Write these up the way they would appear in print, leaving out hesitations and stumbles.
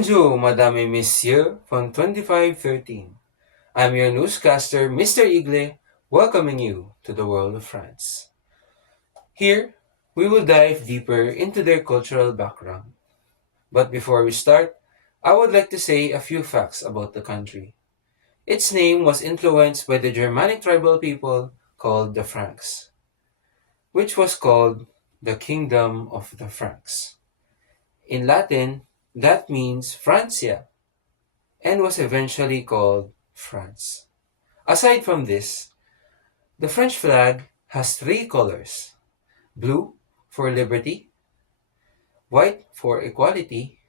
Bonjour, Madame et Messieurs from 2513. I'm your newscaster, Mr. Igle, welcoming you to the world of France. Here, we will dive deeper into their cultural background. But before we start, I would like to say a few facts about the country. Its name was influenced by the Germanic tribal people called the Franks, which was called the Kingdom of the Franks. In Latin, that means Francia, and was eventually called France. Aside from this, the French flag has three colors: blue for liberty, white for equality,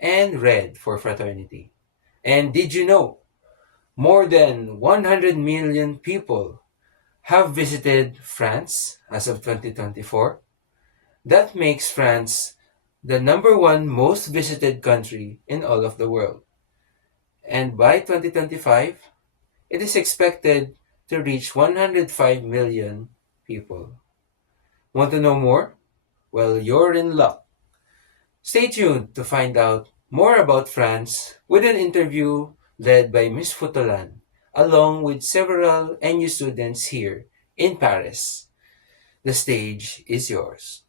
and red for fraternity. And did you know more than 100 million people have visited France as of 2024? That makes France the number one most visited country in all of the world. And by 2025, it is expected to reach 105 million people. Want to know more? Well, you're in luck. Stay tuned to find out more about France with an interview led by Ms. Futolan, along with several NU students here in Paris. The stage is yours.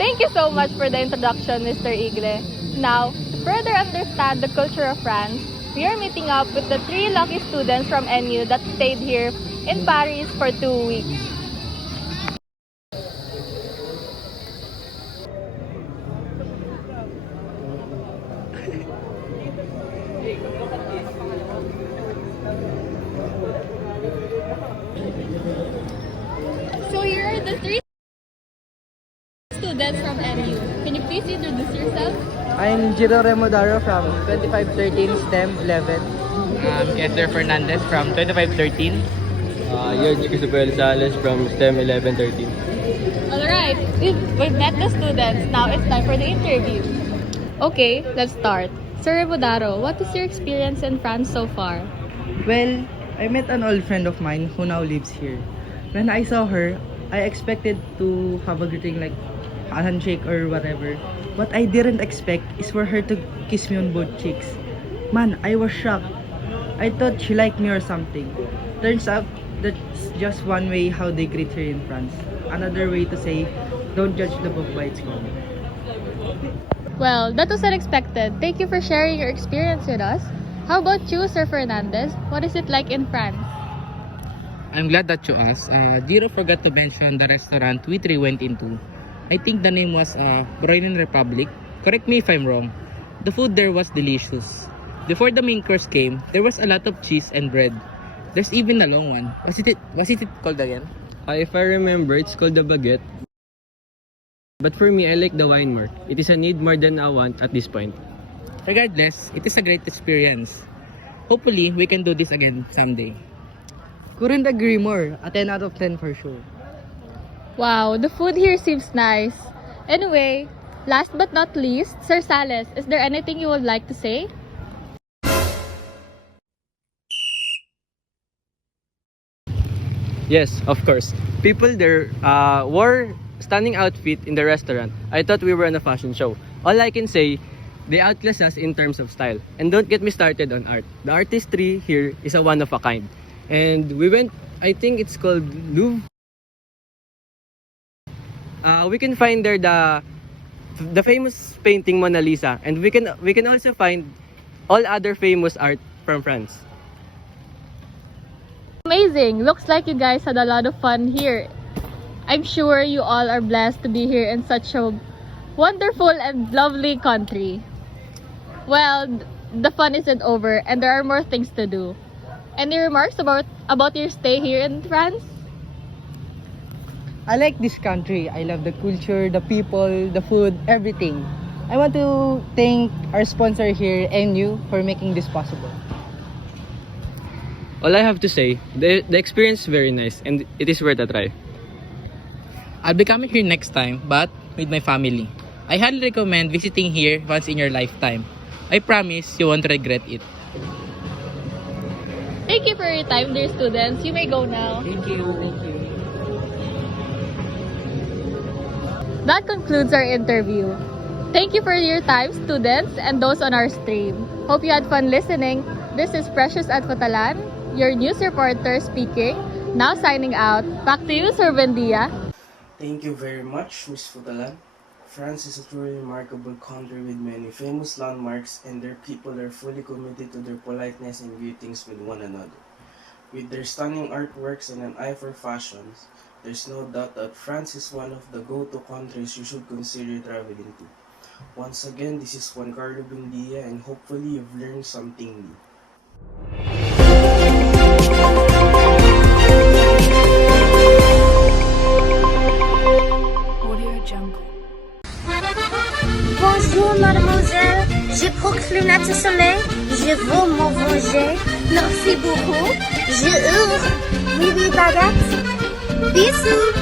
Thank you so much for the introduction, Mr. Igle. Now, to further understand the culture of France, we are meeting up with the three lucky students from NU that stayed here in Paris for 2 weeks. So here are the three students from NU. Can you please introduce yourself? I'm Jiro Remodaro from 2513 STEM 11. Kessler Fernandez from 2513. George Christopher Sales from STEM 1113. Alright, we've met the students. Now it's time for the interview. Okay, let's start. Sir Remodaro, what is your experience in France so far? Well, I met an old friend of mine who now lives here. When I saw her, I expected to have a greeting like a handshake or whatever. What I didn't expect is for her to kiss me on both cheeks. Man, I was shocked. I thought she liked me or something. Turns out that's just one way how they greet her in France. Another way to say, don't judge the book by its cover. Well, that was unexpected. Thank you for sharing your experience with us. How about you, Sir Fernandez? What is it like in France? I'm glad that you asked. Jiro forgot to mention the restaurant we three went into. I think the name was Broinen Republic. Correct me if I'm wrong. The food there was delicious. Before the main course came, there was a lot of cheese and bread. There's even a long one. Was it called again? If I remember, it's called the baguette. But for me, I like the wine more. It is a need more than a want at this point. Regardless, it is a great experience. Hopefully, we can do this again someday. Couldn't agree more. A 10 out of 10 for sure. Wow, the food here seems nice. Anyway, last but not least, Sir Sales, is there anything you would like to say? Yes, of course. People there wore stunning outfit in the restaurant. I thought we were on a fashion show. All I can say, they outclass us in terms of style. And don't get me started on art. The artistry here is a one of a kind. And we went, I think it's called Louvre. We can find there the famous painting Mona Lisa, and we can also find all other famous art from France. Amazing! Looks like you guys had a lot of fun here. I'm sure you all are blessed to be here in such a wonderful and lovely country. Well, the fun isn't over and there are more things to do. Any remarks about your stay here in France? I like this country. I love the culture, the people, the food, everything. I want to thank our sponsor here, NU, for making this possible. All I have to say, the experience is very nice and it is worth a try. I'll be coming here next time, but with my family. I highly recommend visiting here once in your lifetime. I promise you won't regret it. Thank you for your time, dear students. You may go now. Thank you. Thank you. That concludes our interview. Thank you for your time, students, and those on our stream. Hope you had fun listening. This is Precious Atfatalan, your news reporter speaking. Now signing out. Back to you, Sir Bendia. Thank you very much, Ms. Futalan. France is a truly remarkable country with many famous landmarks, and their people are fully committed to their politeness and greetings with one another. With their stunning artworks and an eye for fashions, there's no doubt that France is one of the go-to countries you should consider traveling to. Once again, this is Juan Carlo Bendia, and hopefully you've learned something new. Bonjour mademoiselle, j'ai pris lunettes de soleil, je veux m'en venger. Merci beaucoup, je ouvre, oui baguette, bisous.